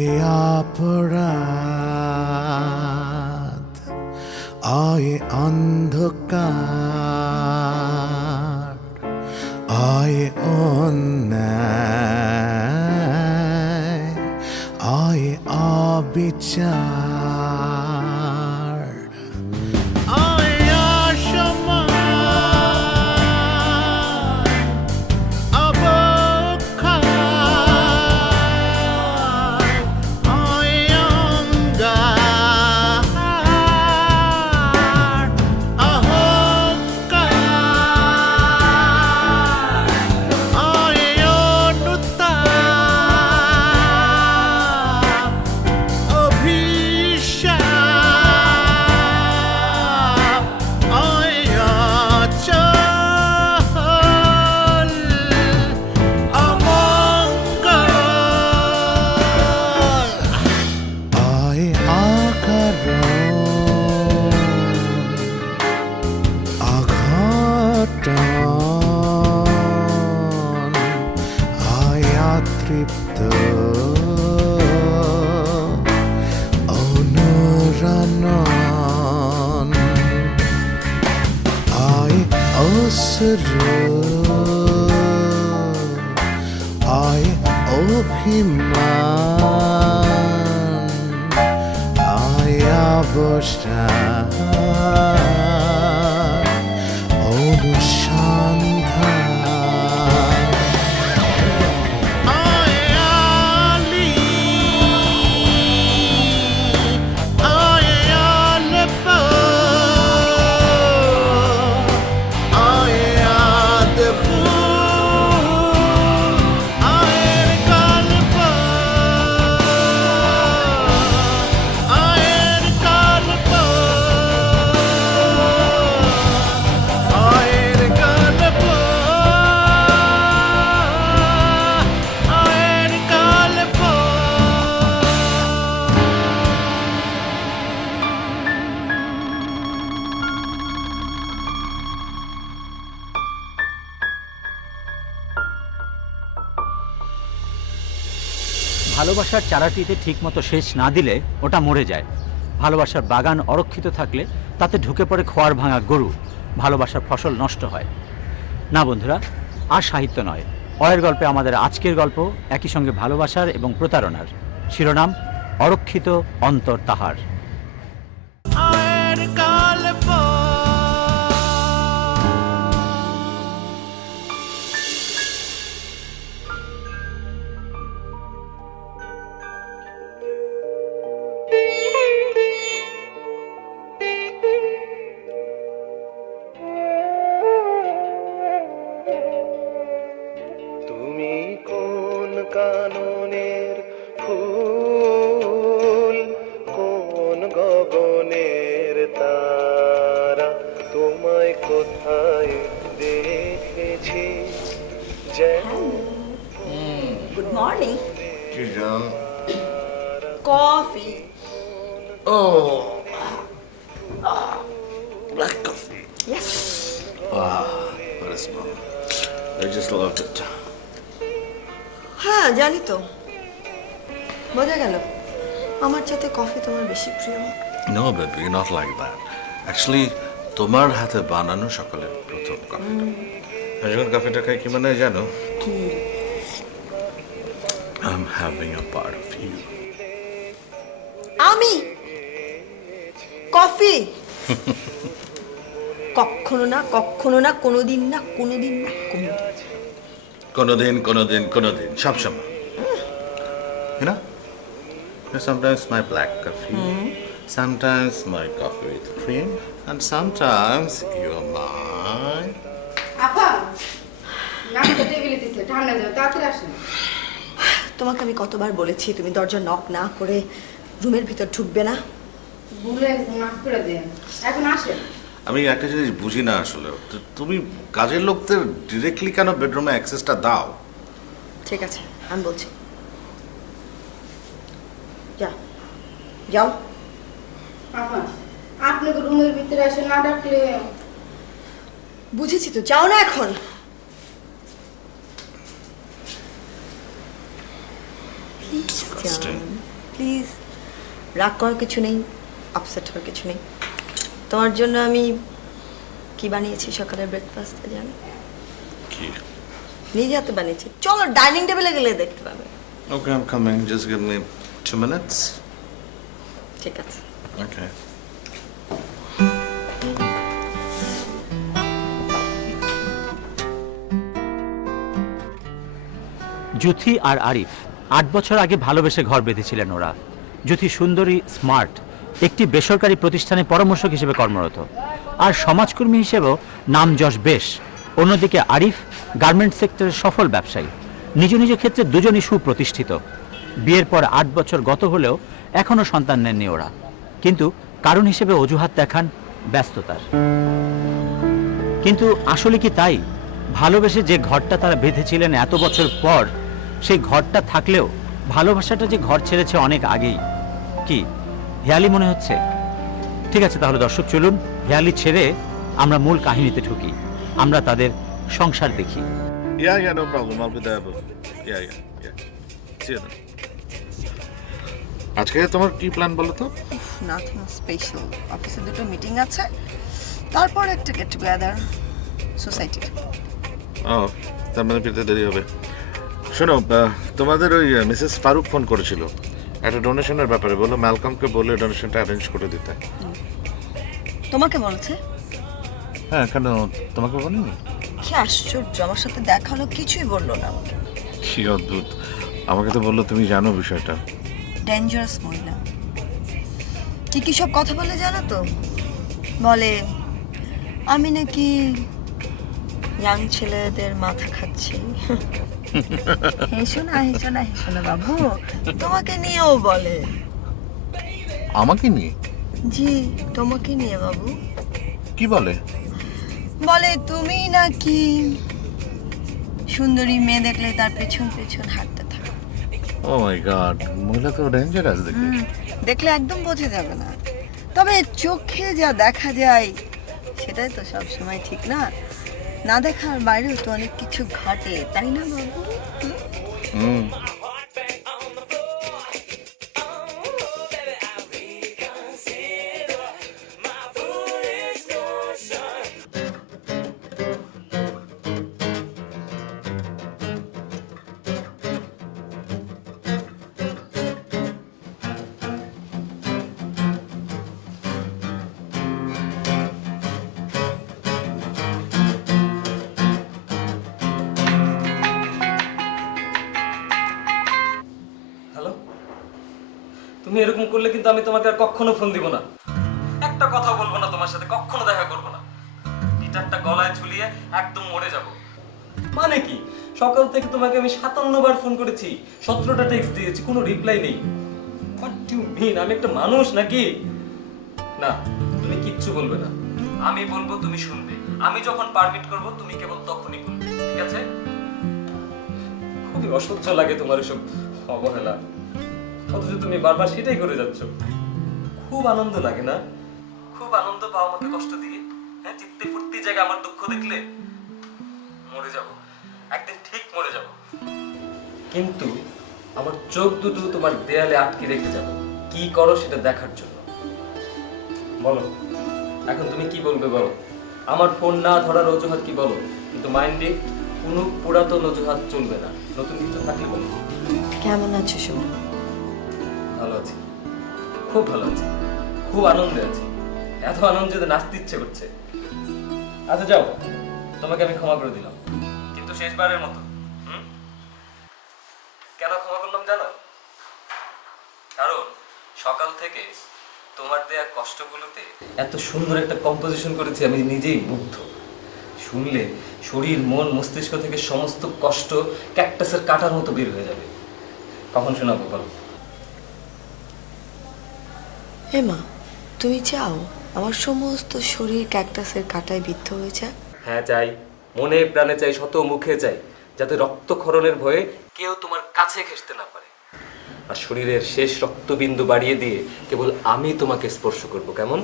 আয়ে অপরাধ, আয়ে অন্ধকার, আয়ে অন্যায়, আয়ে অবিচার, আয়ে অসম্মান, অবক্ষয়, আয়ে অঙ্গার, অহংকার, আয়ে অনুতাপ, অভিশাপ, আয়ে অচল, অমঙ্গল, আয়ে অকারণ, অঘটন, আয়ে অতৃপ্ত, অনুরণন, আয়ে অসুর, আয়ে অভিমান, আয়ে অবসান, অনুসন্ধান, আয়ে আলি, আয়ে অল্প, আয়ে অদ্ভুত, আয়ের গল্প, আয়ের গল্প, আয়ের গল্প, আয়ের গল্প। ভালোবাসার চারাটিতে ঠিকমতো সেচ না দিলে ওটা মরে যায়। ভালোবাসার বাগান অরক্ষিত থাকলে তাতে ঢুকে পড়ে খোয়ার ভাঙা গরু, ভালোবাসার ফসল নষ্ট হয়। না বন্ধুরা, আর সাহিত্য নয়, অয়ের গল্পে আমাদের আজকের গল্প একই সঙ্গে ভালোবাসার এবং প্রতারণার। শিরোনাম অরক্ষিত অন্তর তাহার। আয়ের গল্প। তুমি কোন কাননের ফুল, কোন গগনের তারা, তোমায় কোথায় দেখেছি যেন Good morning. Susan. Coffee. Oh. Black coffee. Yes. Wow, what a smell. I just love it. হ্যাঁ জানি তো, বোঝা গেল আমার সাথে কফি তোমার বেশি প্রিয়। No, baby, not like that. Actually, তোমার হাতে বানানো সকালের প্রথম কফিটা। আমি যখন কফিটা খাই কি মনে হয় জানো? কি? I'm having a part of you. আমি কফি কখনো না, কখনো না, কোনোদিন না, কোনোদিন না, কোনোদিন। কোনোদিন, সবসময়। You know, sometimes my black coffee, sometimes my coffee with cream, and sometimes you're mine. আপা নামটা টেবিলে দিছে, ঠান্ডা যাও, তাড়াতাড়ি আসেন। তোমাকে আমি কতবার বলেছি তুমি দরজা নক না করে রুমের ভিতর ঢুকবে না। ভুলে মাফ করে দেন, এখন আসেন। আমি একটা জিনিস বুঝি না আসলে, তুমি কাজের লোকদের ডিরেক্টলি কেন বেডরুমে অ্যাক্সেসটা দাও? ঠিক আছে, আমি বলছি। যাও। আপা আপনাকে রুমের ভিতরে এসে না ডাকলে। বুঝেছি তো, যাও না এখন। Please Disgusting. রাগ করার কিছু নেই, আপসেট হওয়ার কিছু নেই। তোমার জন্য আমি কি বানিয়েছি সকালের ব্রেকফাস্টে জানো? কি? নিজে হাতে বানিয়েছি, চলো ডাইনিং টেবিলে গেলে দেখতে পাবে। Okay, I'm coming. Just give me 2 minutes. ঠিক আছে। Okay. জুথি আর আরিফ 8 বছর আগে ভালোবেসে ঘর বেঁধেছিলেন ওরা। জুথি সুন্দরী, স্মার্ট, একটি বেসরকারি প্রতিষ্ঠানে পরামর্শক হিসেবে কর্মরত, আর সমাজকর্মী হিসেবেও নাম যশ বেশ। অন্যদিকে আরিফ গার্মেন্টস সেক্টরের সফল ব্যবসায়ী, নিজ নিজ ক্ষেত্রে দুজনই সুপ্রতিষ্ঠিত। বিয়ের পর 8 বছর গত হলেও এখনও সন্তান নেননি ওরা, কিন্তু কারণ হিসেবে অজুহাত দেখান ব্যস্ততার। কিন্তু আসলে কি তাই? ভালোবেসে যে ঘরটা তারা বেঁধেছিলেন এত বছর পর, সেই ঘরটা থাকলেও ভালোবাসাটা যে ঘর ছেড়েছে অনেক আগেই। কি হেয়ালি মনে হচ্ছে? ঠিক আছে, তাহলে দর্শক চলুন হেয়ালি ছেড়ে আমরা মূল কাহিনীতে ঢুকি, আমরা তাদের সংসার দেখি। Yeah, no problem. I'll be there. Yeah. See you then. আজকে তোমার কি প্ল্যান বলো তো? নাথিং স্পেশাল, অফিসে দুটো মিটিং আছে, তারপর একটা গেট টুগেদার সোসাইটির। ও, তার মানে ফিরতে দেরি হবে। শোনো, তোমাদের ওই মিসেস ফারুক ফোন করেছিল একটা ডোনেশনের ব্যাপারে, বললো ম্যালকমকে বলে ডোনেশনটা অ্যারেঞ্জ করে দিতে। তোমাকে বলছে? হ্যাঁ, কেন তোমাকে বলিনি? কি আশ্চর্য, আমার সাথে দেখা হলো কিছুই বললো না। কি অদ্ভুত, আমাকে তো বললো তুমি জানো বিষয়টা। ডেঞ্জারাস মহিলা। কি কি সব কথা বলে জানো তো? বলে আমি নাকি ইয়াং ছেলেদের মাথা খাচ্ছি। হেসো না বাবু, তোমাকে নিয়েও বলে। আমাকে নিয়ে? জি, তোমাকে নিয়ে বাবু। কি বলে? বলে তুমি নাকি সুন্দরী মেয়ে দেখলে তার পেছন পেছন হাঁটতে থাকো। ও মাই গড, মহিলা তো ডেঞ্জারাস দেখে। দেখলে একদম বোঝা যাবে না, তবে চোখে যা দেখা যায় সেটাই তো সব সময় ঠিক না। না দেখার বাইরেও তো অনেক কিছু ঘটে, তাই না বাবু? হুম। হ্যালো, তুমি এরকম করলে কিন্তু আমি তোমাকে আর কখনো ফোন দিব না, একটা কথা বলবো না তোমার সাথে, কখনো দেখা করবো না। গিটারটা গলায় ঝুলিয়ে একদম মরে যাব। মানে কি, সকাল থেকে তোমাকে আমি 57 বার ফোন করেছি, 17টা টেক্সট দিয়েছি, কোনো রিপ্লাই নেই। What do you mean? আমি একটা মানুষ নাকি? না, তুমি কিচ্ছু বলবে না, আমি বলবো তুমি শুনবে। আমি যখন পারমিট করব তুমি কেবল তখনই বলবে, ঠিক আছে? খুবই অসহ্য লাগে তোমার এসব অবহেলা, অথচ তুমি বারবার সেটাই করে যাচ্ছ। খুব আনন্দ লাগে না? খুব আনন্দ পাও আমাকে কষ্ট দিয়ে? হ্যাঁ, চিত্তে ফুর্তি জায়গায় আমার দুঃখ দেখলে মরে যাব, একদিন ঠিক মরে যাব। কিন্তু আমার চোখ দুটো তোমার দেয়ালে আটকে রেখে যাব, কি করো সেটা দেখার জন্য। বলো এখন তুমি কি বলবে বলো? আমার ফোন না ধরার অজুহাত কি বলো? কিন্তু মাইন্ডে কোনো পুরাতন অজুহাত চলবে না, নতুন কিছু থাকলে বলো। কেমন আছো সুমন? ভালো আছি, খুব ভালো আছি, খুব আনন্দে আছি, এত আনন্দ যে নাচতে ইচ্ছে করছে। আচ্ছা যাও, তোমাকে আমি ক্ষমা করে দিলাম, কিন্তু শেষবারের মতো। কেন ক্ষমা করলাম জানো? কারণ সকাল থেকে তোমার দেয়া কষ্টগুলোতে এত সুন্দর একটা কম্পোজিশন করেছি, আমি নিজেই মুগ্ধ। শুনলে শরীর, মন, মস্তিষ্ক থেকে সমস্ত কষ্ট ক্যাকটাসের কাঁটার মতো বের হয়ে যাবে। কখন শোনাবো বলো? মা, তুমি চাও আমার সমস্ত শরীর ক্যাকটাসের কাঁটায় বিদ্ধ হয়ে যাক? হ্যাঁ চাই, মনে প্রাণে চাই, শত মুখে চাই, যাতে রক্তক্ষরণের ভয়ে কেউ তোমার কাছে ঘেঁষতে না পারে। আর শরীরের শেষ রক্তবিন্দু বাড়িয়ে দিয়ে কেবল আমি তোমাকে স্পর্শ করব। কেমন?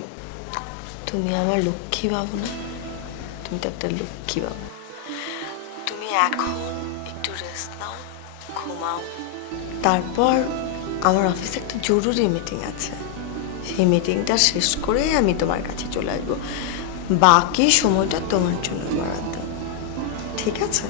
তুমি আমার লক্ষ্মী বাবু না? তুমি তো একটা লক্ষ্মী বাবু। তুমি এখন একটু রেস্ট নাও, ঘুমাও, তারপর আমার অফিসে একটা জরুরি মিটিং আছে, সেই মিটিংটা শেষ করে আমি তোমার কাছে চলে আসবো। বাকি সময়টা তোমার জন্য বরাদ্দ, ঠিক আছে?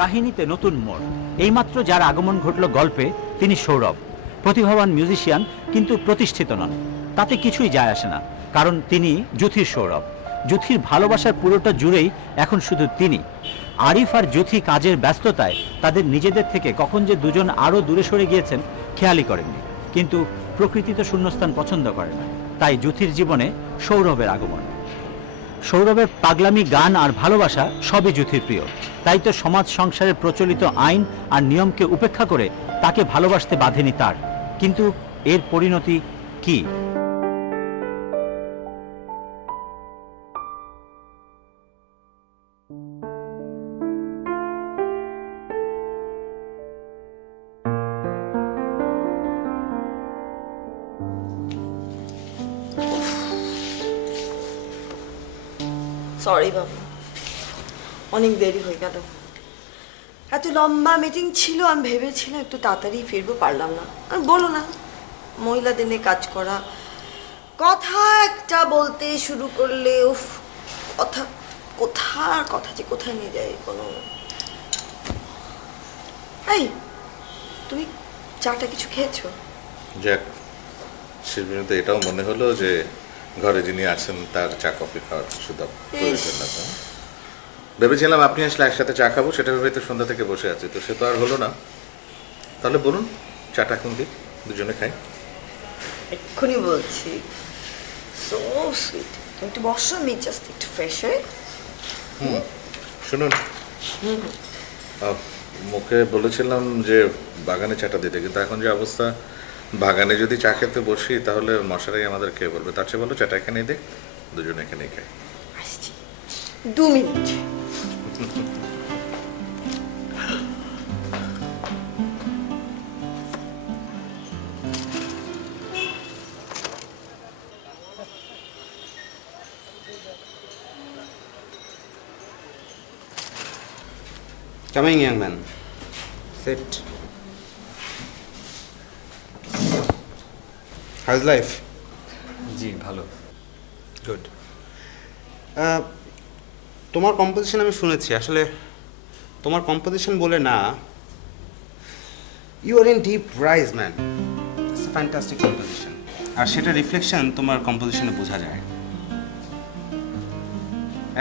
কাহিনীতে নতুন মোড়। এইমাত্র যার আগমন ঘটল গল্পে, তিনি সৌরভ। প্রতিভাবান মিউজিশিয়ান, কিন্তু প্রতিষ্ঠিত নন। তাতে কিছুই যায় আসে না, কারণ তিনি যুথির সৌরভ। যুথির ভালোবাসার পুরোটা জুড়েই এখন শুধু তিনি। আরিফ আর যুথি কাজের ব্যস্ততায় তাদের নিজেদের থেকে কখন যে দুজন আরও দূরে সরে গিয়েছেন খেয়ালই করেননি। কিন্তু প্রকৃতি তো শূন্যস্থান পছন্দ করে না, তাই যুথির জীবনে সৌরভের আগমন। সৌরভের পাগলামি, গান আর ভালোবাসা সবই যুথির প্রিয়। তাই তো সমাজ সংসারের প্রচলিত আইন আর নিয়মকে উপেক্ষা করে তাকে ভালোবাসতে বাধেনি তার। কিন্তু এর পরিণতি কি? সরি বাবু, অনেক দেরি হয়ে গেল। এত লম্বা মিটিং ছিল, আমি ভেবেছিলাম একটু তাড়াতাড়ি ফিরবো, পারলাম না। আর বলো না, মহিলাদের নিয়ে কাজ করা, কথা একটা বলতে শুরু করলে উফ, কথা যে কোথায় নিয়ে যায় কোনো। এই, তুমি চাটা কিছু খেয়েছো? যাক, শিল্পীর তো এটাও মনে হলো যে ঘরে যিনি আছেন তার চা কফি খাওয়ার শুধু প্রয়োজন না। ভেবেছিলাম আপনি আসলে একসাথে চা খাবো, সেটা ভেবে তো সন্ধ্যা থেকে বসে আছি, তো সে তো আর হলো না। তাহলে বলুন, চাটা এখন দিই, দুজনে খাই। এক্ষুনি বলছি। So sweet. তুমি একটু বসো, আমি জাস্ট একটু ফ্রেশ হয়ে। শুনুন, মুখে বলেছিলাম যে বাগানে চাটা দিতে, কিন্তু এখন যে অবস্থা, বাগানে যদি চা খেতে বসি তাহলে মশারাই আমাদের খেয়ে বলবে। তার চেয়ে বলো চাটা এখানেই দে, দুজনে এখানেই খাই। আসছি 2 minute. Coming, young man. Sit. How's life? জি ভালো। Good. তোমার কম্পোজিশন আমি শুনেছি। আসলে তোমার কম্পোজিশন বলে না, you are in deep rise man. It's a fantastic composition, আর সেটা রিফ্লেকশন তোমার কম্পোজিশনে বোঝা যায়।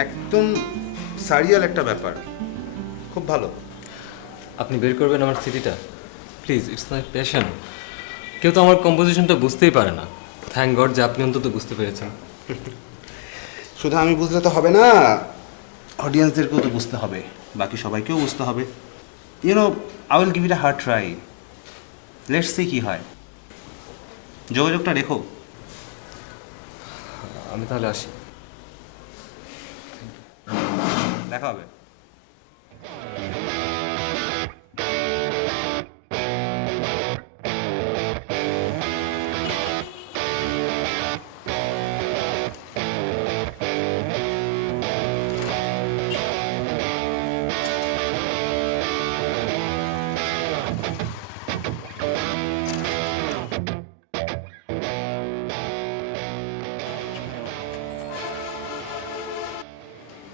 একদম সারিয়াল একটা ব্যাপার, খুব ভালো। আপনি বের করবেন আমার সিডিটা প্লিজ, ইটস মাই প্যাশন। কেউ তো আমার কম্পোজিশনটা বুঝতেই পারে না। থ্যাংক গড যে আপনি অন্তত বুঝতে পেরেছেন। শুধু আমি বুঝলে তো হবে না, অডিয়েন্সদেরকেও তো বুঝতে হবে, বাকি সবাইকেও বুঝতে হবে। You know, I will give it a hard try. Let's see কি হয়। যোগাযোগটা রেখো। আমি তাহলে আসি। দেখা হবে।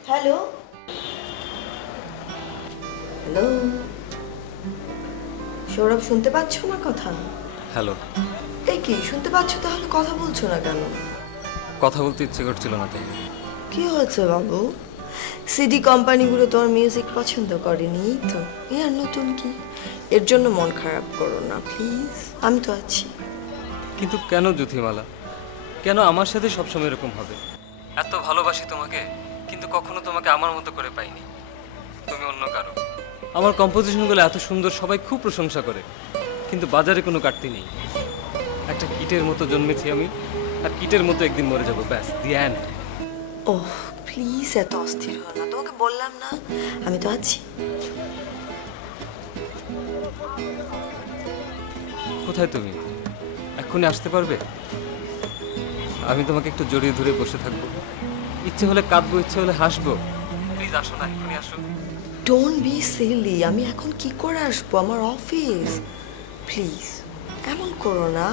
হ্যালো, হ্যালো সৌরভ, শুনতে পাচ্ছ আমার কথা? হ্যালো। এই কি, শুনতে পাচ্ছ তাহলে কথা বলছো না কেন? কথা বলতে ইচ্ছে করছিল না তাই। কি হয়েছে বাবু? সিডি কোম্পানিগুলো তোমার মিউজিক পছন্দ করেনি তো? এ আর নতুন কি? এর জন্য মন খারাপ করো না প্লিজ, আমি তো আছি। কিন্তু কেন জ্যোতিমালা, কেন আমার সাথে সবসময় এরকম হবে? এত ভালোবাসি তোমাকে, কিন্তু কখনো তোমাকে আমার মতো করে পাইনি। তুমি অন্য কারো। আমার কম্পোজিশনগুলো এত সুন্দর, সবাই খুব প্রশংসা করে, কিন্তু বাজারে কোনো কাটতি নেই। একটা কিটের মতো জন্মেছি আমি, আর কিটের মতো একদিন মরে যাবো, ব্যাস, দি এন্ড। ওহ প্লিজ, এত অস্থির হও না, তোমাকে বললাম না আমি তো আছি। কোথায় তুমি? এক্ষুনি আসতে পারবে? আমি তোমাকে একটু জড়িয়ে ধরে বসে থাকবো, ইচ্ছে হলে কাঁদবো, ইচ্ছে হলে হাসবো। প্লিজ আসো না, এক্ষুনি আসো। ডোন্ট বি সিলি, আমি এখন কি করে আসবো, আমার অফিস। প্লিজ এমন করো না,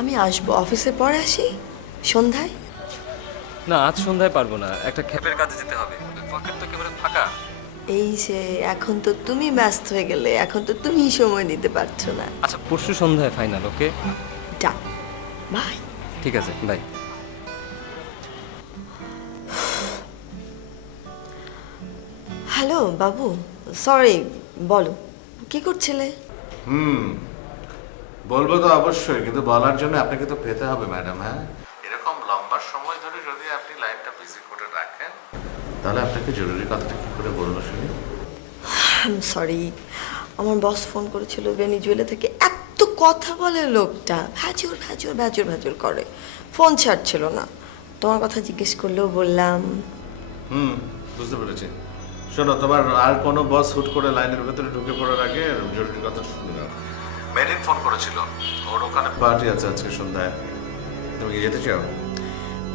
আমি আসবো, অফিসের পরে আসি সন্ধ্যায়। না, আজ সন্ধ্যায় পারবো না, একটা ক্ষেপের কাজে যেতে হবে, পকেট তো একেবারে ফাঁকা। এই যে এখন তো তুমি ব্যস্ত হয়ে গেলে, এখন তো তুমি সময় দিতে পারছো না। আচ্ছা, পরশু সন্ধ্যায় ফাইনাল, ওকে? Done, by. ঠিক আছে, বাই। হ্যালো বাবু, সরি, বলো কি করছিলে? বলবো তো অবশ্যই, কিন্তু বলার জন্য আপনাকে তো পেতে হবে ম্যাডাম। হ্যাঁ, এরকম লম্বা সময় ধরে যদি আপনি লাইনটা বিজি করে রাখেন, তাহলে আপনাকে জরুরি কথাটা কি করে বলবো শুনি? সরি, আমার বস ফোন করেছিল ভেনিজুয়েলা থেকে। এত কথা বলে লোকটা, ভ্যাজুর ভ্যাজুর ভ্যাজুর ভ্যাজুর করে, ফোন ছাড়ছিল না। তোমার কথা জিজ্ঞেস করলেও বললাম। বুঝতে পেরেছি। শোনো, তোমার আর কোনো বস হুট করে লাইনের ভেতরে ঢুকে পড়ার আগে জরুরি কথা শুনে নাও। মেরিন ফোন করেছিল, ওর ওখানে পার্টি আছে আজকে সন্ধ্যায়। তুমি কি যেতে চাও?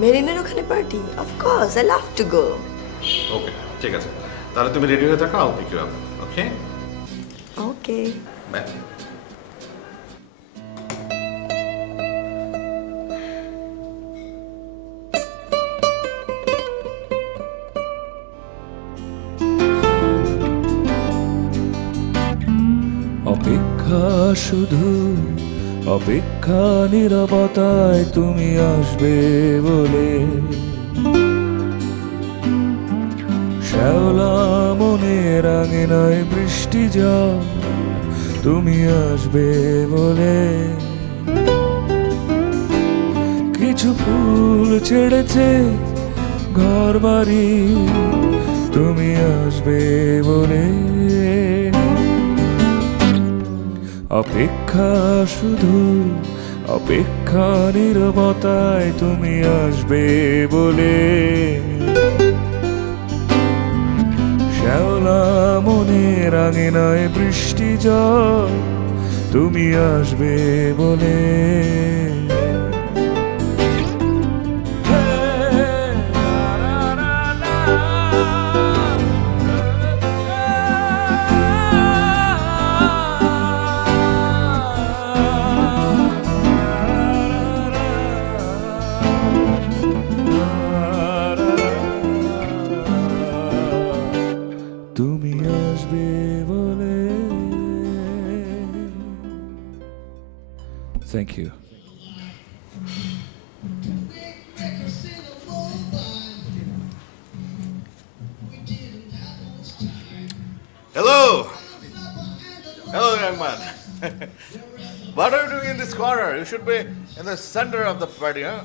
মেরিনের ওখানে party? Of course, I love to go. Okay, ঠিক আছে, তাহলে তুমি রেডি হয়ে থাকো, I'll pick you up. Okay, okay. Bye. অপেক্ষা শুধু অপেক্ষা, নীরবতায় তুমি আসবে বলে। শ্যাওলা মনে রাঙিনায় বৃষ্টি যা তুমি আসবে বলে। কিছু ফুল ছেড়েছে ঘর বাড়ি, তুমি আসবে বলে। অপেক্ষা শুধু অপেক্ষা, নীরবতায় তুমি আসবে বলে। শ্যাওলা মনে রাঙিনায় বৃষ্টি জল, তুমি আসবে বলে। তুমি আসবে বলে। Thank you. Hello! Hello, young man. What are you doing in this corner? You should be in the center of the party, huh?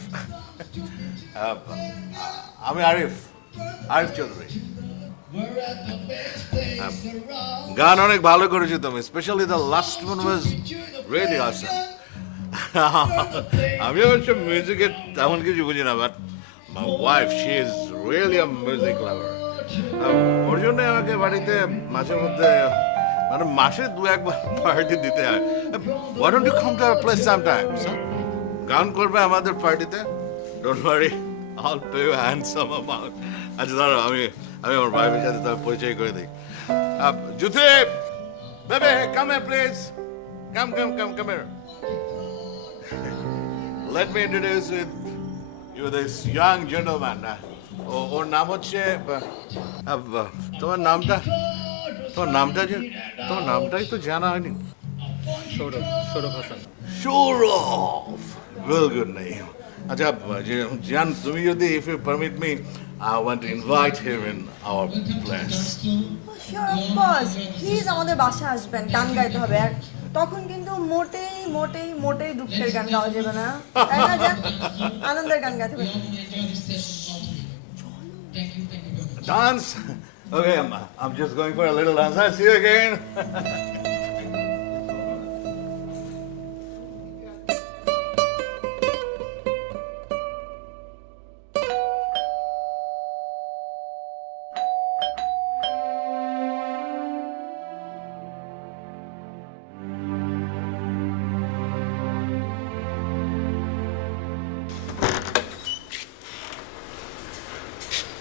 I'm Arif Chaudhary. গান অনেক ভালো করেছো তুমি, specially the last one was really awesome. আমি অবশ্য মিউজিকের তেমন কিছু বুঝি না, but my wife she is really a music lover. ওর জন্য আমাকে বাড়িতে মাঝে মধ্যে, মানে মাসে দু একবার পার্টি দিতে হয়। Why don't you come to our place sometimes? গান করবে আমাদের পার্টিতে, don't worry, I'll pay you handsome amount. আচ্ছা দাঁড়াও, আমি আমার ভাইয়ের সাথে তার পরিচয় করে দিই। জুথি, বেবে, come here please. Come here. Let me introduce you this young gentleman. ওর নাম হচ্ছে, তোমার নামটাই তো জানা হয়নি। Sourav Hasan. Sourav, well good name. আচ্ছা জান, তুমি যদি, if you permit me, I want to invite him in our place. Sure, of course, please আমাদের বাসায় আসবেন, গান গাইতে হবে। আর তখন কিন্তু মোটেই দুঃখের গান গাওয়া যাবে না, তাই না? যান, আনন্দের গান গাইতে হবে। Dance? Okay, I'm just going for a little dance. I'll see you again.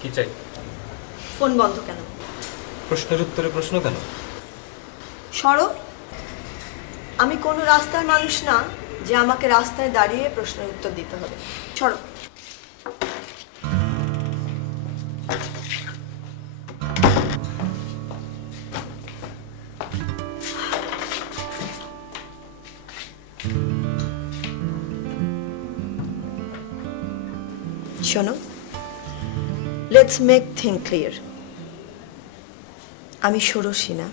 কি চাই? ফোন বন্ধ কেন? প্রশ্নের উত্তরে প্রশ্ন কেন? সরো। আমি কোনো রাস্তার মানুষ না যে আমাকে রাস্তায় দাঁড়িয়ে প্রশ্নের উত্তর দিতে হবে। সরো। শোনো, লেটস মেক থিং ক্লিয়ার। আমি ষোড়শী না,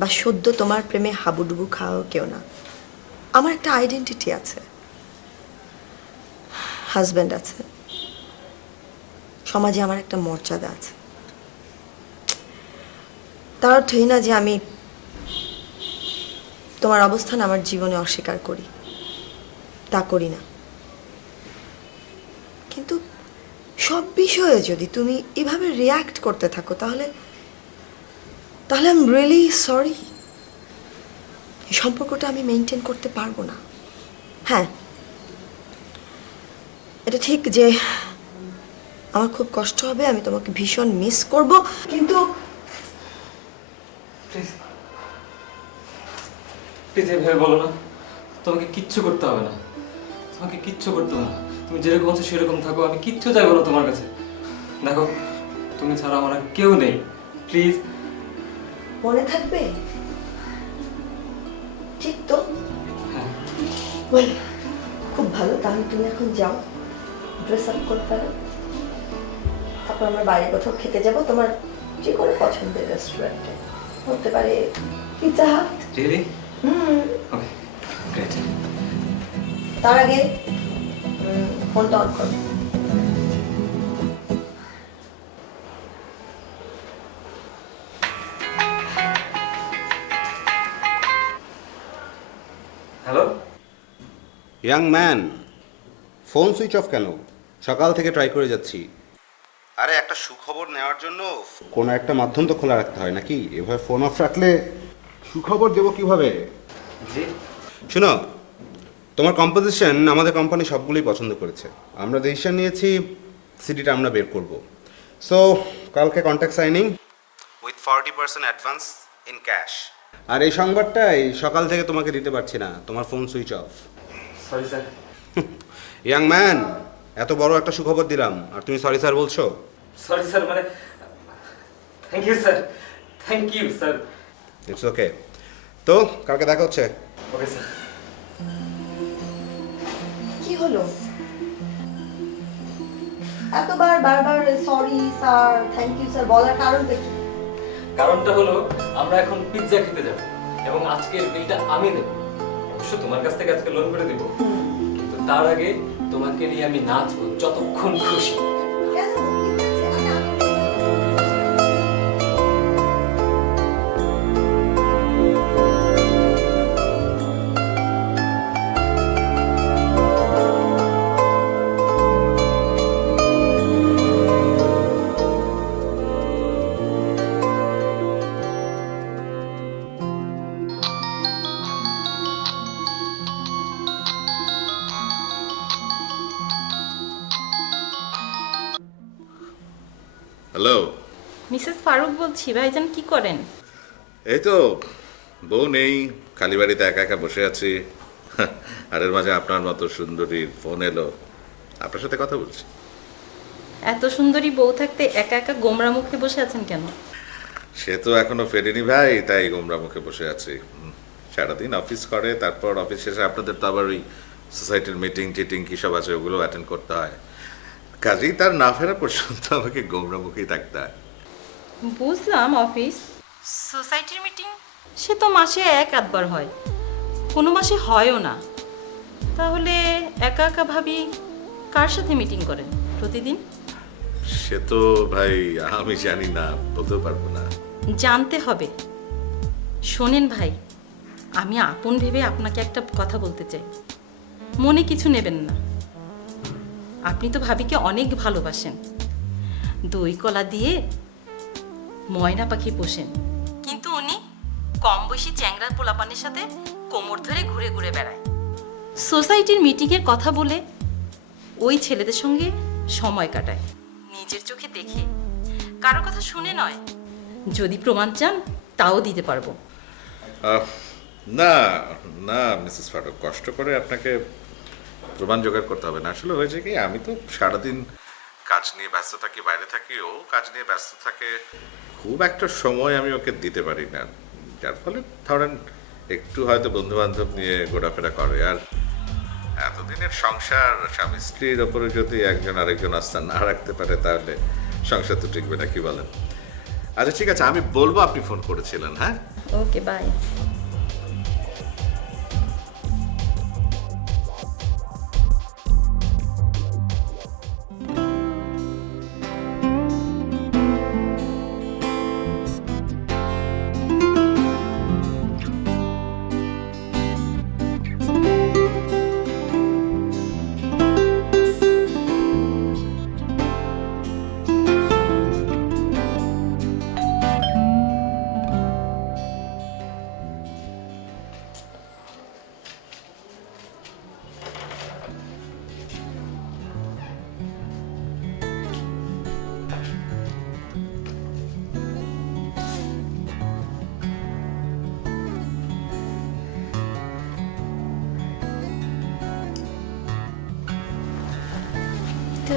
বা সদ্য তোমার প্রেমে হাবুডুবু খাওয়াও কেউ না। আমার একটা আইডেন্টিটি আছে, হাজব্যান্ড আছে, সমাজে আমার একটা মর্যাদা আছে। তার অর্থই না যে আমি তোমার অবস্থান আমার জীবনে অস্বীকার করি, তা করি না। কিন্তু সব বিষয়ে যদি তুমি এভাবে রিয়্যাক্ট করতে থাকো তাহলে আই এম রিয়েলি সরি। এই সম্পর্কটা আমি মেনটেন করতে পারবো না। হ্যাঁ, এটা ঠিক যে আমার খুব কষ্ট হবে, আমি তোমাকে ভীষণ মিস করব, কিন্তু প্লিজ এভাবে বলো না। তোমাকে কিচ্ছু করতে হবে না, তোমাকে কিচ্ছু করতে হবে না। তুমি যেরকম আছো সেরকম থাকো, আমি কিচ্ছু চাইবো না তোমার কাছে। দেখো, তুমি ছাড়া আমার আর কেউ নেই। প্লিজ। মনে থাকবে? ঠিক তো? হ্যাঁ। ওয়েল, খুব ভালো। তাহলে তুমি এখন যাও, ড্রেস আপ করে ফেলো, তারপর আমরা বাইরে কোথাও খেতে যাব, তোমার যে কোনো পছন্দের রেস্টুরেন্টে। হতে পারে পিৎজা হাট। রিয়েলি? ওকে, গ্রেট। তার আগে ফোনটা অন করো। Hello? Young man, phone switch of কেন? সকাল থেকে ট্রাই করে যাচ্ছি। আরে একটা সুখবর নেওয়ার জন্য কোনো একটা মাধ্যম তো খোলা রাখতে হয় নাকি? এভাবে ফোন অফ রাখলে সুখবর দেবো কিভাবে? জি। শোনো, তোমার কম্পোজিশন আমাদের কোম্পানি সবগুলোই পছন্দ করেছে। আমরা ডিসিশন নিয়েছি সিডিটা আমরা বের করব। সো কালকে contact signing with 40% advance in cash. আর এই সংবাদটাই সকাল থেকে তোমাকে দিতে পারছি না, তোমার phone switch off. Sorry sir. Young man, এত বড় একটা সুখবর দিলাম আর তুমি সরি স্যার বলছো? সরি স্যার, মানে thank you sir, thank you sir. It's okay. তো কালকে দেখা হচ্ছে। Okay sir. কি হলো? এতবার বারবার sorry sir, thank you sir বলার কারণটা কি? কারণটা হলো আমরা এখন পিৎজা খেতে যাব এবং আজকের বিলটা আমি দেব। অবশ্য তোমার কাছ থেকে আজকে লোন করে দেব, কিন্তু তার আগে তোমাকে নিয়ে আমি নাচবো যতক্ষণ খুশি। কেন? কি হয়েছে? হ্যালো। মিসেস ফারুক বলছি। ভাইজান কি করেন? এই তো বউ নেই, খালি বাড়িতে একা একা বসে আছি। আর এর মাঝে আপনার মতো সুন্দরীর ফোন এলো, আপনার সাথে কথা বলছি। এত সুন্দরী বউ থাকতে একা একা গোমরা মুখে বসে আছেন কেন? সে তো এখনো ফেরেনি ভাই, তাই গোমরা মুখে বসে আছি। সারাদিন অফিস করে, তারপর অফিস শেষে আপনাদের তো আবার ওই সোসাইটির মিটিং টিটিং কী সব আছে ওগুলো অ্যাটেন্ড করতে হয়। কাজেই তার না ফেরা পর্যন্ত আমাকে গোমরা মুখেই থাকতে হয়। বুঝলাম, অফিস সোসাইটির মিটিং সে তো মাসে এক আধবার হয়, কোনো মাসে হয়ও না। তাহলে একা একা ভাবি কার সাথে মিটিং করেন প্রতিদিন? সে তো ভাই আমি জানি না, বলতেও পারবো না। জানতে হবে। শোনেন ভাই, আমি আপন ভেবে আপনাকে একটা কথা বলতে চাই, মনে কিছু নেবেন না। আপনি তো ভাবিকে অনেক ভালোবাসেন, দই কলা দিয়ে ময়না পাখি পোষেন, কিন্তু উনি কম বয়সী চ্যাংড়া পোলাপানের সাথে কোমর ধরে ঘুরে ঘুরে বেড়ায়। সোসাইটির মিটিংয়ের কথা বলে ওই ছেলেদের সঙ্গে সময় কাটায়, নিজে নিজের চোখে দেখে, কারো কথা শুনে নয়। যদি প্রমাণ চান তাও দিতে পারবো। না না মিসেস ফারুক, কষ্ট করে আপনাকে প্রমাণ জোগাড় করতে হবে না। আসলে হয়েছে কি, আমি তো সারাদিন কাজ নিয়ে ব্যস্ত থাকি, বাইরে থাকি, ও কাজ নিয়ে ব্যস্ত থাকে, খুব একটা সময় আমি ওকে দিতে পারি না। যার ফলে ধরেন একটু হয়তো বন্ধু বান্ধব নিয়ে ঘোরাফেরা করে। আর এতদিনের সংসার, স্বামী স্ত্রীর ওপরে যদি একজন আরেকজন আস্থা না রাখতে পারে তাহলে সংসার তো টিকবে না, কি বলেন? আচ্ছা ঠিক আছে, আমি বলবো আপনি ফোন করেছিলেন। হ্যাঁ, ওকে, বাই।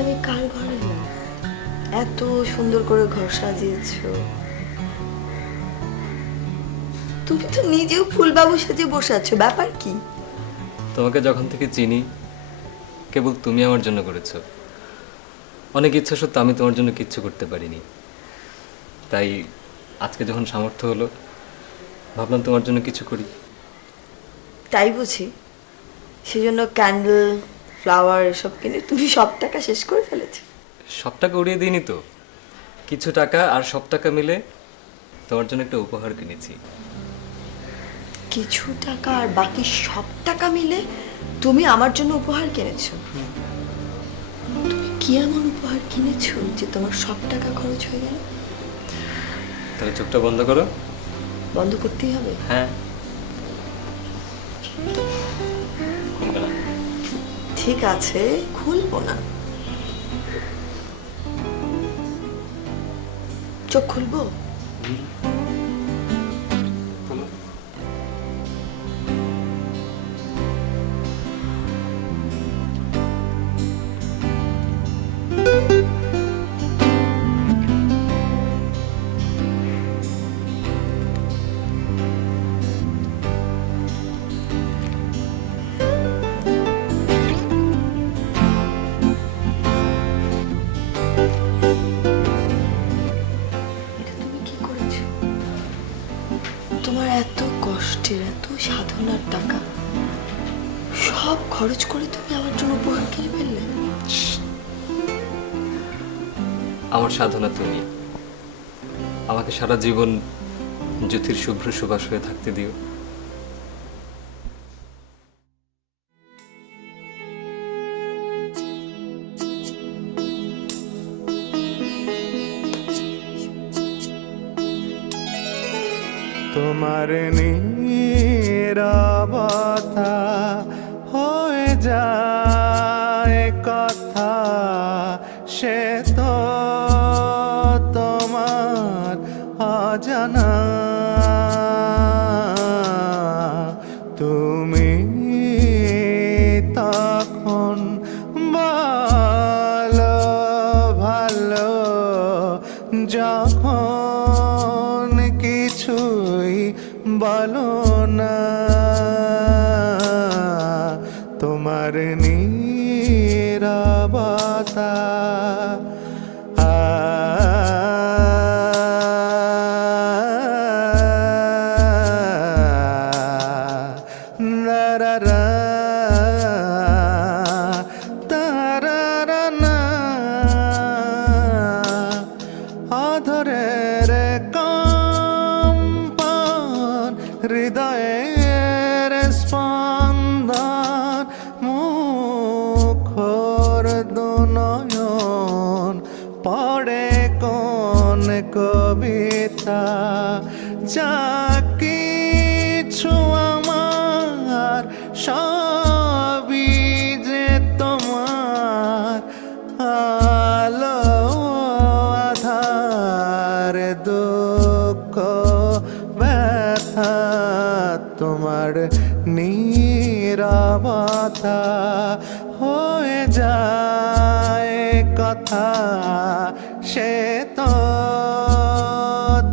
আমি কার ঘরে না, এত সুন্দর করে ঘর সাজিয়েছো। তুমি তো নিজেও ফুলবাবু সেজে বসে আছো, ব্যাপার কি? তোমাকে যখন থেকে চিনি কেবল তুমি আমার জন্য করেছো। অনেক ইচ্ছা সত্ত্বেও আমি তোমার জন্য কিচ্ছু করতে পারিনি। তাই আজকে যখন সামর্থ্য হলো ভাবলাম তোমার জন্য কিছু করি। তাই বুঝি? সেজন্য ক্যান্ডেল, ফ্লাওয়ার এসব কিনে তুমি সব টাকা শেষ করে ফেলেছো? সব টাকা উড়িয়ে দিইনি তো, কিছু টাকা আর সব টাকা মিলে তোমার জন্য একটা উপহার কিনেছি। কিছু টাকা আর বাকি সব টাকা মিলে তুমি আমার জন্য উপহার কিনেছো? তুমি কি এমন উপহার কিনেছো যে তোমার সব টাকা খরচ হয়ে গেল? তাহলে চোখটা বন্ধ করো। বন্ধ করতেই হবে? হ্যাঁ। ঠিক আছে, খুলবো না। চোখ খুলবো? তোমার এত কষ্টের, এত সাধনার টাকা সব খরচ করে তুমি আমার জন্য উপহার কিনে ফেললে। আমার সাধনা তুমি, আমাকে সারা জীবন জ্যোতির শুভ্র সুবাস হয়ে থাকতে দিও। তোমার নীরবতা হয়ে যায় কথা, সে তো তোমার অজানা। তুমি তখন বলো ভালো, যখন কিছুই বলো না। তোমার নীরবতা অধরের কম্পন, হৃদয়ের স্পন্দন, মুখর দুনয়ন পড়ে কোন কবিতা। যা কিছু আমার সবই যে তোমার আলো কথা সে তো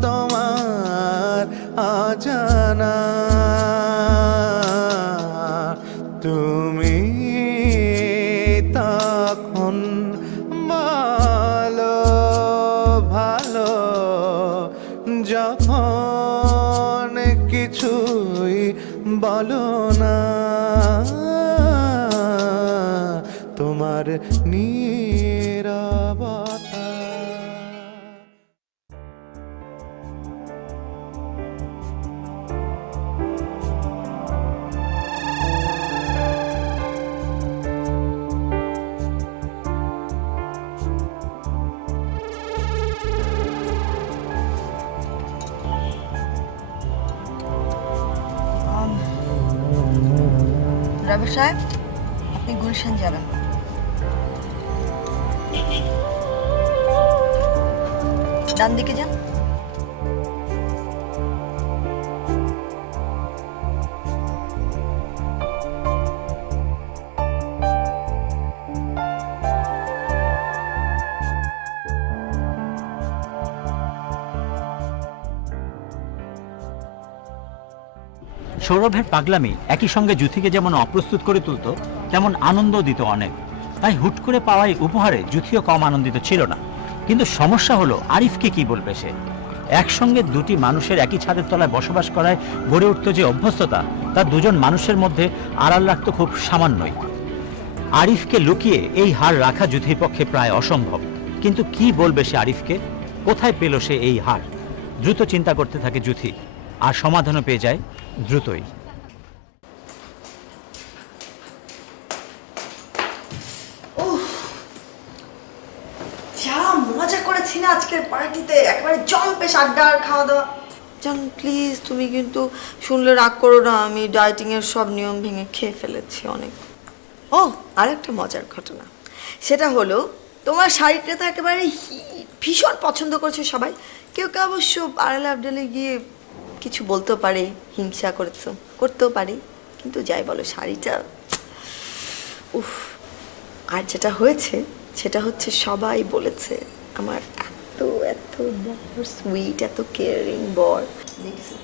তোমার অজানা। তুমি তখন বলো ভালো যখন কিছুই বলো না। তোমার নীরবতা রবি সাহেব, আপনি গুলশান যাবেন। ডান দিকে যান। সৌরভের পাগলামি একই সঙ্গে জুথিকে যেমন অপ্রস্তুত করে তুলত, তেমন আনন্দ দিত অনেক। তাই হুট করে পাওয়াই উপহারে জুথিও কম আনন্দিত ছিল না। কিন্তু সমস্যা হলো আরিফকে কি বলবে সে? একসঙ্গে দুটি মানুষের একই ছাদের তলায় বসবাস করায় গড়ে উঠত যে অভ্যস্ততা, তা দুজন মানুষের মধ্যে আড়াল রাখত খুব সামান্যই। আরিফকে লুকিয়ে এই হার রাখা জুথির পক্ষে প্রায় অসম্ভব। কিন্তু কি বলবে সে আরিফকে? কোথায় পেল সে এই হার? দ্রুত চিন্তা করতে থাকে জুথি, আর সমাধানও পেয়ে যায় দ্রুতই। যা মজা করেছি না আজকের পার্টিতে, একেবারে জম্পেশ আড্ডা আর খাওয়া দাওয়া। জান প্লিজ, তুমি কিন্তু শুনলে রাগ করো না, আমি ডায়েটিং এর সব নিয়ম ভেঙে খেয়ে ফেলেছি অনেক। ও আরেকটা মজার ঘটনা, সেটা হলো তোমার শাড়িটা তো একেবারে ভীষণ পছন্দ করছে সবাই। কেউ কেউ অবশ্য আড়ালে আবডালে গিয়ে কিছু বলতেও পারে, হিংসা করতেও পারে, কিন্তু যাই বলো শাড়িটা উফ। আর যেটা হয়েছে সেটা হচ্ছে সবাই বলেছে আমার এত এত বর সুইট, এত কেয়ারিং বর। দেখছি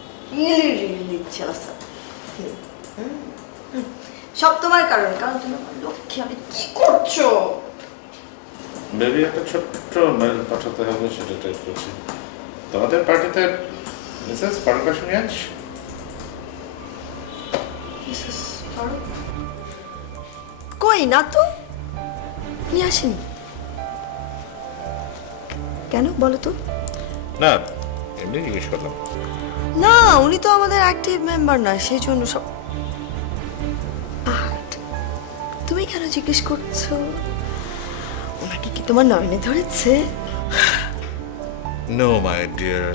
সব তোমার কারণে, কারণ তুমি আমার লক্ষ্মী। আমি কি করছো? বেবি একটা ছোট্ট মেল পাঠাতে হবে, সেটা টাইপ করছি। তোমাদের পার্টিতে মিসেস ফারুক আসেনি আজ? কই না তো, উনি আসেনি কেন বলো তো? না, এমনি জিজ্ঞেস করলাম। না, উনি তো আমাদের অ্যাক্টিভ মেম্বার না, সেই জন্য সব। তুমি কেন জিজ্ঞেস করছো? ওনাকে কি তোমার নয়নে ধরেছে? No my dear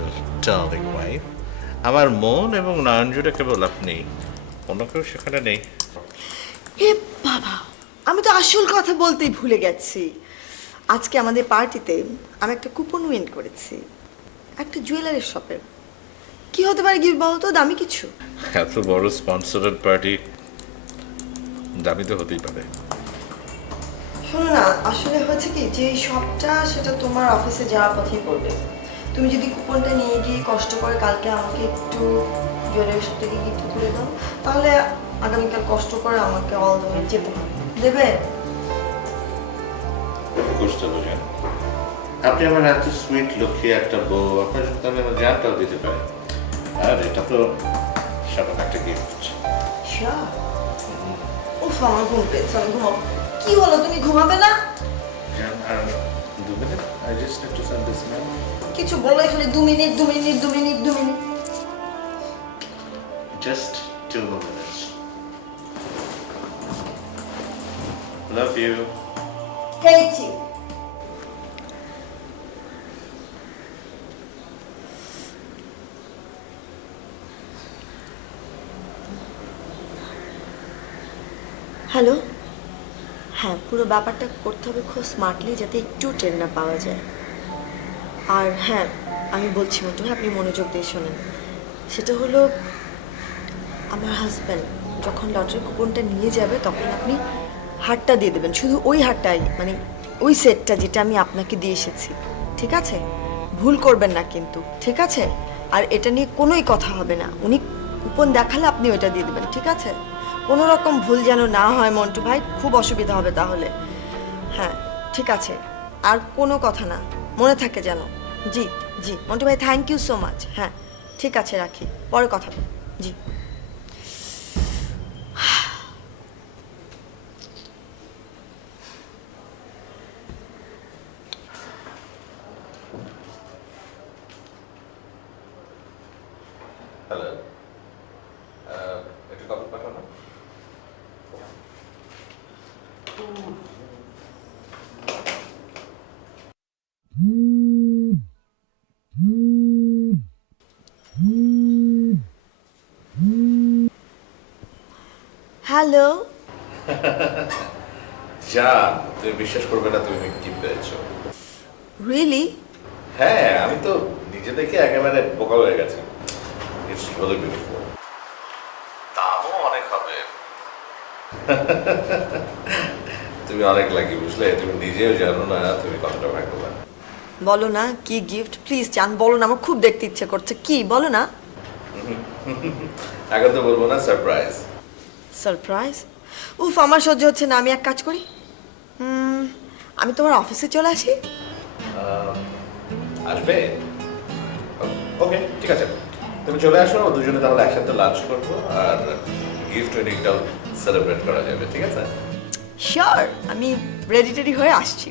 darling wife, আমার মন এবং নয়ন জুড়ে কেবল আপনি, অন্য কেউ সেখানে নেই। হে বাবা, আমি তো আসল কথা বলতেই ভুলে গেছি। আজকে আমাদের পার্টিতে আমি একটা কুপন উইন করেছি একটা জুয়েলারি শপের। কি হতে পারে গিফট বলো তো? দামি কিছু? এত বড় স্পন্সরেড পার্টি, দামি তো হতেই পারে। শোনো না, আসলে হয়েছে কি, যে শপটা সেটা তোমার অফিসে যাওয়ার পথেই পড়বে। তুমি যদি কুপনটা নিয়ে গিয়ে কষ্ট করে কালকে আমাকে একটু জুয়েলারি শপ থেকে গিফট করে দাও, তাহলে আগামীকাল কষ্ট করে আমাকে অল দ্য ওয়ে যেতে হবে। দেবে? বুঝতে বুঝেন, আপনি আমার এত সুইট লক্ষ্মী একটা বউ, আপনার সাথে আমি আমার জানটাও দিতে পারি। আর এটা তো সাধারণ একটা গিফট। উফ, আমার ঘুম পেয়েছে, আমি ঘুমাবো। কি হলো, তুমি ঘুমাবে না? আর 2 minute, I just need to send this mail. কিছু বলো এখানে, 2 minute 2 minute 2 minute 2 minute. Just 2 more minutes. Love you. Hate you. Hello, হ্যাঁ, পুরো ব্যাপারটা করতে হবে খুব স্মার্টলি, যাতে একটু ট্রেন না পাওয়া যায়। আর হ্যাঁ, আমি বলছি মতো, আপনি মনোযোগ দিয়ে শোনেন। সেটা হলো, আমার হাজব্যান্ড যখন লটারি কুপনটা নিয়ে যাবে তখন আপনি হারটা দিয়ে দেবেন, শুধু ওই হারটাই, মানে ওই সেটটা যেটা আমি আপনাকে দিয়ে এসেছি, ঠিক আছে? ভুল করবেন না কিন্তু, ঠিক আছে? আর এটা নিয়ে কোনোই কথা হবে না। উনি কুপন দেখালে আপনি ওইটা দিয়ে দেবেন, ঠিক আছে? কোনো রকম ভুল যেন না হয় মন্টু ভাই, খুব অসুবিধা হবে তাহলে। হ্যাঁ ঠিক আছে, আর কোনো কথা না, মনে থাকে যেন। জি জি মন্টু ভাই, থ্যাংক ইউ সো মাচ। হ্যাঁ ঠিক আছে, রাখি, পরে কথা বলবো। জি। হ্যালো, একটু কপি পাঠানো। হ্যালো। জান, তুমি বিশ্বাস করবে না তুমি কি পেয়েছো। রিয়েলি? হ্যাঁ, আমি তো নিজে দেখে একেবারে বোকা হয়ে গেছি। It's really beautiful. দামও অনেক হবে। তুমি অনেক লাকি, বুঝলে? তুমি নিজেও জানো না তুমি কতটা ভাগ্যবান। বলো না কি গিফট, প্লিজ জান বলো না, আমার খুব দেখতে ইচ্ছে করছে। কি বলো না। এখন তো বলবো না, সারপ্রাইজ। সারপ্রাইজ? উফ, আমার সহ্য হচ্ছে না। আমি এক কাজ করি, আমি তোমার অফিসে চলে আসি। আসবে? ওকে, ঠিক আছে, তুমি চলে আসো, দুজনে তাহলে একসাথে লাঞ্চ করবো আর গিফট উইনিংটাও সেলিব্রেট করা যাবে, ঠিক আছে? শিওর, আমি রেডি টেডি হয়ে আসছি।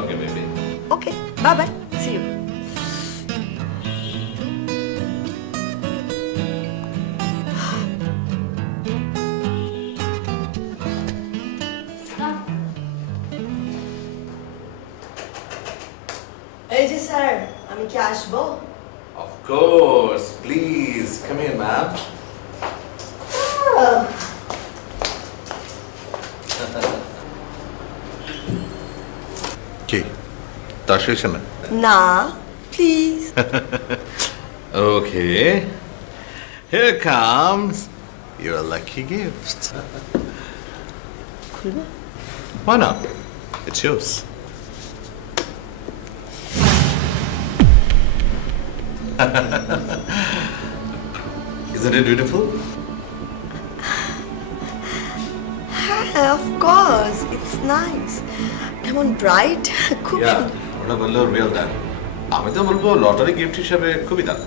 Okay baby. Okay, bye bye, see you. এই যে স্যার, আমি কি আসবো? Of course, please come in, ma'am. কি তার শেষ না? না please. Okay, here comes your lucky gift. খুলবো? Why not? It's yours. Isn't it beautiful? হ্যাঁ, অফ কোর্স, ইটস নাইস। কেমন ব্রাইট, খুব Yeah, সুন্দর। ওটা বললো রিয়েল দাম। আমি তো বলবো লটারি গিফট হিসাবে খুবই দাম।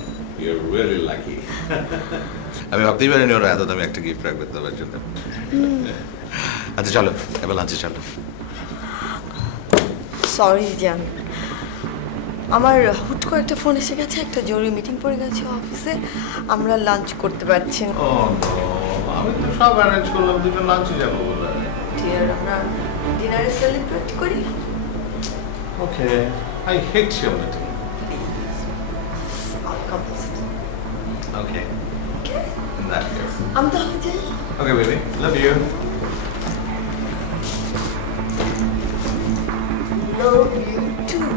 You're really lucky. আমি ভাবতেই পারিনি ওরা এত দামি একটা গিফট রাখবে তোমার জন্য। আচ্ছা চলো, এবার লাঞ্চে চলো। সরি জান, আমার হুট করে একটা ফোন এসে গেছে, একটা জরুরি মিটিং পড়ে গেছে অফিসে, আমরা লাঞ্চ করতে পারছি না। ও নো, আমি তো সব অ্যারেঞ্জ করলাম, দুজন লাঞ্চে যাবো বলে। ডিয়ার, আমরা ডিনারে সেলিব্রেট করি। Okay, I hate your meeting. Okay, in that case. আমি তাহলে যাই। Okay, baby, love you. Love you too.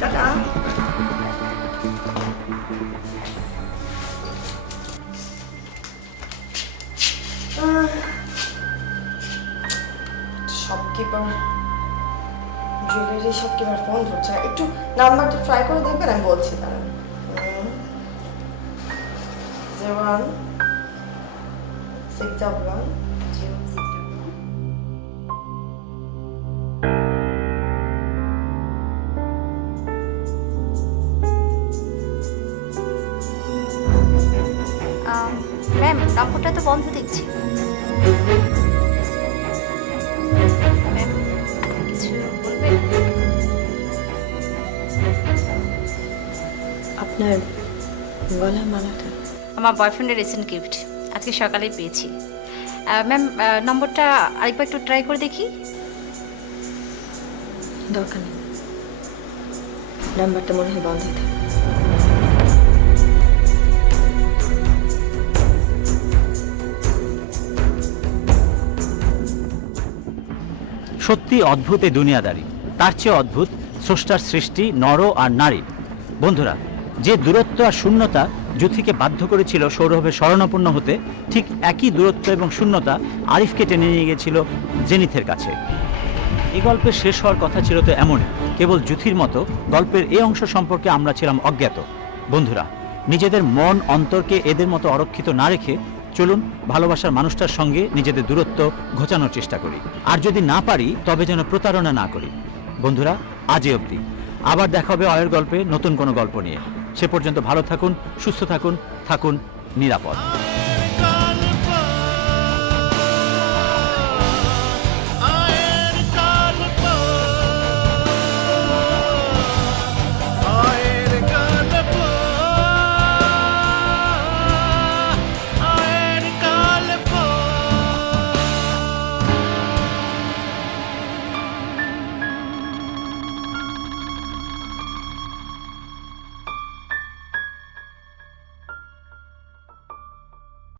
Tata. Shopkeeper, jewellery shopkeeper phone ধরছে না। একটু নাম্বারটা ট্রাই করে দেখবেন, আমি বলছি দাঁড়ান। 01 611 ম্যাম, নম্বরটা তো বন্ধ দেখছি। ম্যাম, কিছু বলবেন? আপনার গলার মালাটা আমার বয়ফ্রেন্ডের রিসেন্ট গিফট, আজকে সকালেই পেয়েছি। ম্যাম, নম্বরটা আরেকবার একটু ট্রাই করে দেখি। দরকার নেই, নাম্বারটা মনে হয় বন্ধ হয়ে থাকে। সত্যি অদ্ভুত এই দুনিয়াদারি। তার চেয়ে অদ্ভুত স্রষ্টার সৃষ্টি নর আর নারী। বন্ধুরা, যে দূরত্ব আর শূন্যতা জ্যোতিকে বাধ্য করেছিল সৌরভের শরণাপন্ন হতে, ঠিক একই দূরত্ব এবং শূন্যতা আরিফকে টেনে নিয়ে গেছিল জেনিথের কাছে। এই গল্পের শেষ হওয়ার কথা ছিল তো এমনই, কেবল জুথির মতো গল্পের এই অংশ সম্পর্কে আমরা ছিলাম অজ্ঞাত। বন্ধুরা, নিজেদের মন অন্তরকে এদের মতো অরক্ষিত না রেখে চলুন ভালোবাসার মানুষটার সঙ্গে নিজেদের দূরত্ব ঘোচানোর চেষ্টা করি, আর যদি না পারি তবে যেন প্রতারণা না করি। বন্ধুরা, আজই অবধি, আবার দেখা হবে অয়ের গল্পে নতুন কোনো গল্প নিয়ে। সে পর্যন্ত ভালো থাকুন, সুস্থ থাকুন, থাকুন নিরাপদ।